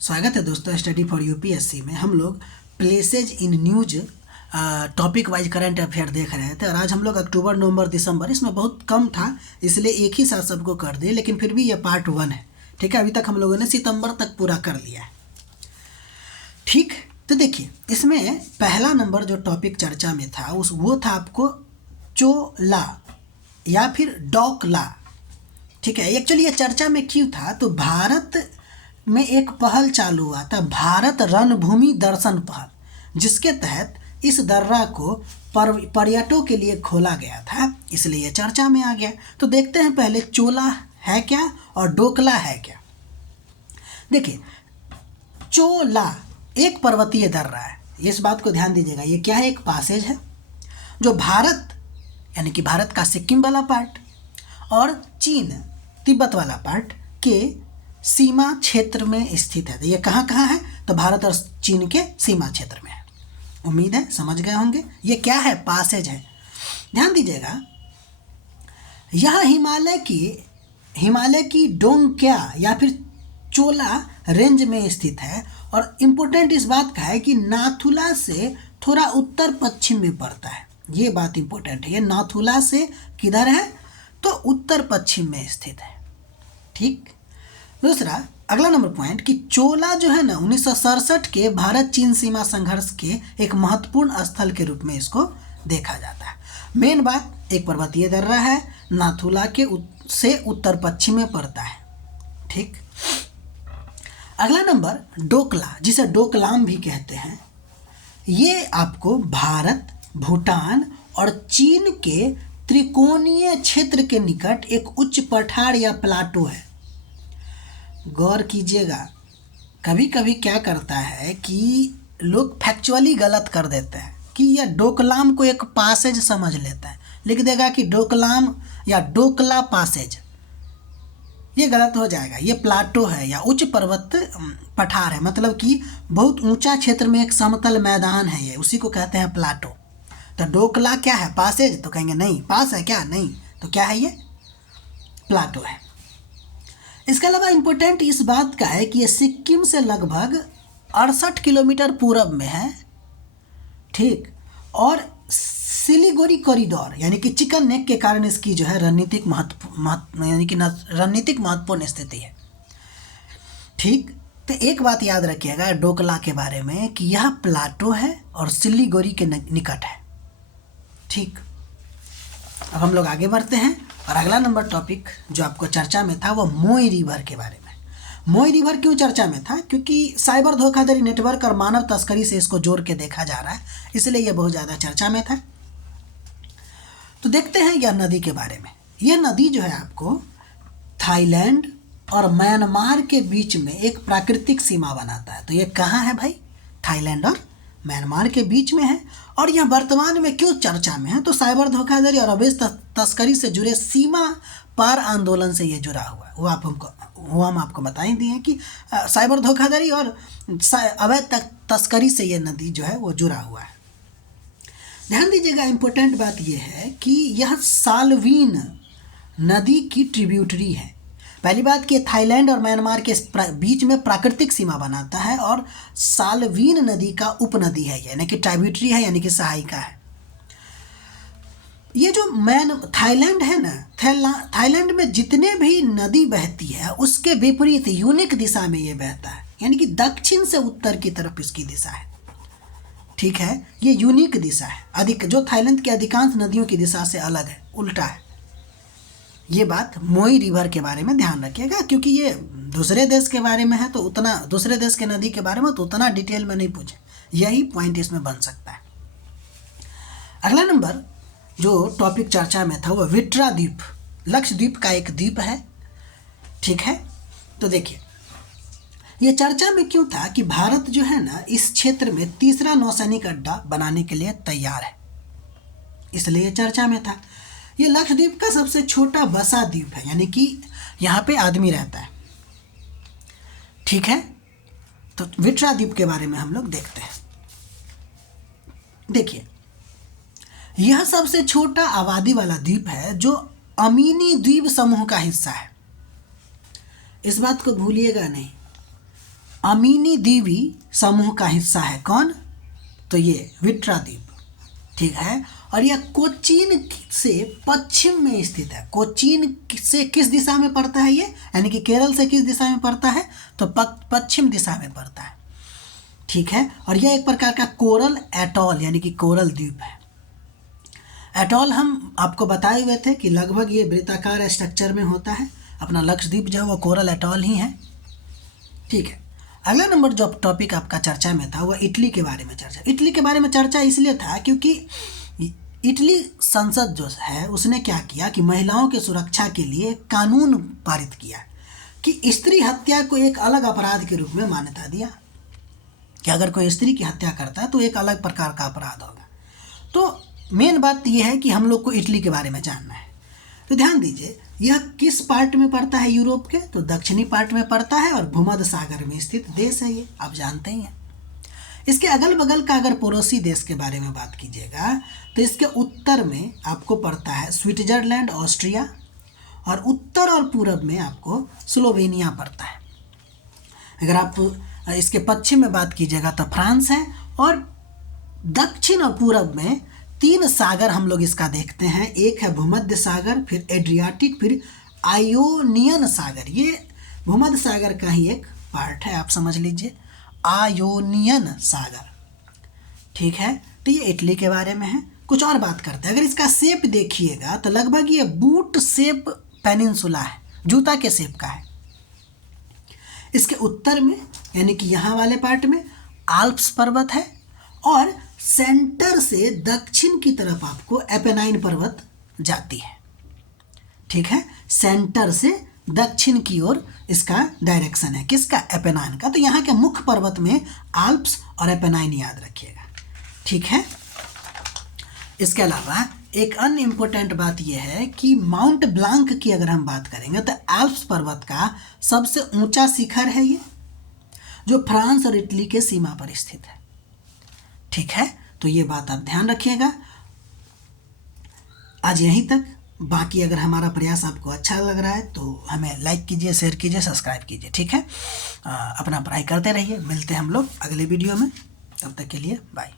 स्वागत है दोस्तों स्टडी फॉर यूपीएससी में। हम लोग places in news topic wise current affair देख रहे थे और आज हम लोग अक्टूबर नवंबर दिसंबर इसमें बहुत कम था इसलिए एक ही साथ सबको कर दिए, लेकिन फिर भी ये पार्ट 1 है। ठीक है, अभी तक हम लोगों ने सितंबर तक पूरा कर लिया है। ठीक, तो देखिए इसमें पहला नंबर जो टॉपिक चर्चा में था वो था आपको चोला या फिर डोकला। ठीक है, एक्चुअली ये चर्चा में क्यों था, तो भारत में एक पहल चालू हुआ था, भारत रणभूमि दर्शन पहल, जिसके तहत इस दर्रा को पर्यटकों के लिए खोला गया था, इसलिए ये चर्चा में आ गया। तो देखते हैं पहले चोला है क्या और डोकला है क्या। देखिए चोला एक पर्वतीय दर्रा है, इस बात को ध्यान दीजिएगा। ये क्या है, एक पासेज है जो भारत यानी कि भारत का सिक्किम वाला पार्ट और चीन तिब्बत वाला पार्ट के सीमा क्षेत्र में स्थित है। तो ये कहाँ कहाँ है, तो भारत और चीन के सीमा क्षेत्र में है। उम्मीद है समझ गए होंगे। ये क्या है, पासेज है। ध्यान दीजिएगा, यह हिमालय की डोंग्क्या या फिर चोला रेंज में स्थित है और इम्पोर्टेंट इस बात का है कि नाथुला से थोड़ा उत्तर पश्चिम में पड़ता है। ये बात इम्पोर्टेंट है, ये नाथुला से किधर है, तो उत्तर पश्चिम में स्थित है। ठीक, दूसरा अगला नंबर पॉइंट कि चोला जो है ना 1967 के भारत चीन सीमा संघर्ष के एक महत्वपूर्ण स्थल के रूप में इसको देखा जाता है। मेन बात, एक पर्वतीय दर्रा है, नाथुला के से उत्तर पश्चिम में पड़ता है। ठीक, अगला नंबर डोकला, जिसे डोकलाम भी कहते हैं। ये आपको भारत, भूटान और चीन के त्रिकोणीय क्षेत्र के निकट एक उच्च पठार या प्लाटो है। गौर कीजिएगा, कभी कभी क्या करता है कि लोग फैक्चुअली गलत कर देते हैं कि यह डोकलाम को एक पासेज समझ लेता है, लिख देगा कि डोकलाम या डोकला पासेज। ये गलत हो जाएगा। ये प्लाटो है या उच्च पर्वत पठार है, मतलब कि बहुत ऊंचा क्षेत्र में एक समतल मैदान है, ये उसी को कहते हैं प्लाटो। तो डोकला क्या है, पासेज, तो कहेंगे नहीं। पास है क्या, नहीं, तो क्या है, ये प्लाटो है। इसके अलावा इम्पोर्टेंट इस बात का है कि ये सिक्किम से लगभग 68 किलोमीटर पूरब में है। ठीक, और सिलीगुड़ी कॉरिडोर यानी कि चिकन नेक के कारण इसकी जो है रणनीतिक महत्वपूर्ण स्थिति है। ठीक, तो एक बात याद रखिएगा डोकला के बारे में कि यह प्लाटो है और सिलीगुड़ी के निकट है। ठीक, अब हम लोग आगे बढ़ते हैं और अगला नंबर टॉपिक जो आपको चर्चा में था वो मोई रिवर के बारे में। मोई रिवर क्यों चर्चा में था, क्योंकि साइबर धोखाधड़ी नेटवर्क और मानव तस्करी से इसको जोड़ के देखा जा रहा है, इसलिए यह बहुत ज़्यादा चर्चा में था। तो देखते हैं यह नदी के बारे में। यह नदी जो है आपको थाईलैंड और म्यांमार के बीच में एक प्राकृतिक सीमा बनाता है। तो ये कहाँ है भाई, थाईलैंड और म्यांमार के बीच में है। और यह वर्तमान में क्यों चर्चा में है, तो साइबर धोखाधड़ी और अवैध तस्करी से जुड़े सीमा पार आंदोलन से ये जुड़ा हुआ है। वो हम आपको बता ही दिए कि साइबर धोखाधड़ी और अवैध तस्करी से ये नदी जो है वो जुड़ा हुआ है। ध्यान दीजिएगा, इम्पोर्टेंट बात यह है कि यह साल्वीन नदी की ट्रिब्यूटरी है। पहली बात कि थाईलैंड और म्यांमार के बीच में प्राकृतिक सीमा बनाता है और साल्वीन नदी का उपनदी है, यानी कि ट्रिब्यूटरी है, यानी कि सहायिका है। ये जो थाईलैंड है ना, थाईलैंड में जितने भी नदी बहती है उसके विपरीत यूनिक दिशा में ये बहता है, यानी कि दक्षिण से उत्तर की तरफ इसकी दिशा है। ठीक है, ये यूनिक दिशा है, जो थाईलैंड की अधिकांश नदियों की दिशा से अलग है, उल्टा है। ये बात मोई रिवर के बारे में ध्यान रखिएगा, क्योंकि ये दूसरे देश के बारे में है तो उतना, दूसरे देश के नदी के बारे में तो उतना डिटेल में नहीं पूछे, यही पॉइंट इसमें बन सकता है। अगला नंबर जो टॉपिक चर्चा में था वो विट्रा द्वीप, लक्षद्वीप का एक द्वीप है। ठीक है, तो देखिए ये चर्चा में क्यों था कि भारत जो है ना इस क्षेत्र में तीसरा नौसैनिक अड्डा बनाने के लिए तैयार है, इसलिए चर्चा में था। ये लक्षद्वीप का सबसे छोटा बसा द्वीप है, यानी कि यहाँ पे आदमी रहता है। ठीक है, तो विट्रा द्वीप के बारे में हम लोग देखते हैं। देखिए यह सबसे छोटा आबादी वाला द्वीप है जो अमीनी द्वीप समूह का हिस्सा है। इस बात को भूलिएगा नहीं, अमीनी द्वीपी समूह का हिस्सा है। कौन? तो ये विट्रा द्वीप, ठीक है। और यह कोचीन से पश्चिम में स्थित है। कोचीन से किस दिशा में पड़ता है ये, यानी कि केरल से किस दिशा में पड़ता है, तो पश्चिम दिशा में पड़ता है, ठीक है। और यह एक प्रकार का कोरल एटॉल यानी कि कोरल द्वीप है। एटॉल हम आपको बताए हुए थे कि लगभग ये वृत्ताकार स्ट्रक्चर में होता है। अपना लक्षद्वीप जो है वो कोरल एटॉल ही है, ठीक है। अगला नंबर जो टॉपिक आपका चर्चा में था वह इटली के बारे में चर्चा। इटली के बारे में चर्चा इसलिए था क्योंकि इटली संसद जो है उसने क्या किया कि महिलाओं की सुरक्षा के लिए कानून पारित किया कि स्त्री हत्या को एक अलग अपराध के रूप में मान्यता दिया कि अगर कोई स्त्री की हत्या करता है तो एक अलग प्रकार का अपराध होगा। तो मेन बात यह है कि हम लोग को इटली के बारे में जानना है। तो ध्यान दीजिए, यह किस पार्ट में पड़ता है यूरोप के, तो दक्षिणी पार्ट में पड़ता है और भूमध्य सागर में स्थित देश है ये, आप जानते ही हैं। इसके अगल बगल का अगर पड़ोसी देश के बारे में बात कीजिएगा तो इसके उत्तर में आपको पड़ता है स्विट्जरलैंड, ऑस्ट्रिया, और उत्तर और पूरब में आपको स्लोवेनिया पड़ता है। अगर आप इसके पश्चिम में बात कीजिएगा तो फ्रांस है, और दक्षिण और पूरब में 3 सागर हम लोग इसका देखते हैं। एक है भूमध्य सागर, फिर एड्रियाटिक, फिर आयोनियन सागर। ये भूमध्य सागर का ही एक पार्ट है, आप समझ लीजिए, आयोनियन सागर, ठीक है। तो ये इटली के बारे में है। कुछ और बात करते हैं। अगर इसका शेप देखिएगा तो लगभग ये बूट शेप पेनिनसुला है, जूता के शेप का है। इसके उत्तर में यानी कि यहाँ वाले पार्ट में आल्प्स पर्वत है, और सेंटर से दक्षिण की तरफ आपको एपेनाइन पर्वत जाती है, ठीक है। सेंटर से दक्षिण की ओर इसका डायरेक्शन है, किसका, एपेनाइन का। तो यहाँ के मुख्य पर्वत में आल्प्स और एपेनाइन याद रखिएगा, ठीक है। इसके अलावा एक अन्य इम्पोर्टेंट बात यह है कि माउंट ब्लांक की अगर हम बात करेंगे तो आल्प्स पर्वत का सबसे ऊंचा शिखर है ये, जो फ्रांस और इटली के सीमा पर स्थित है, ठीक है। तो ये बात आप ध्यान रखिएगा। आज यहीं तक। बाकी अगर हमारा प्रयास आपको अच्छा लग रहा है तो हमें लाइक कीजिए, शेयर कीजिए, सब्सक्राइब कीजिए, ठीक है। अपना पढ़ाई करते रहिए। मिलते हैं हम लोग अगले वीडियो में, तब तक के लिए बाय।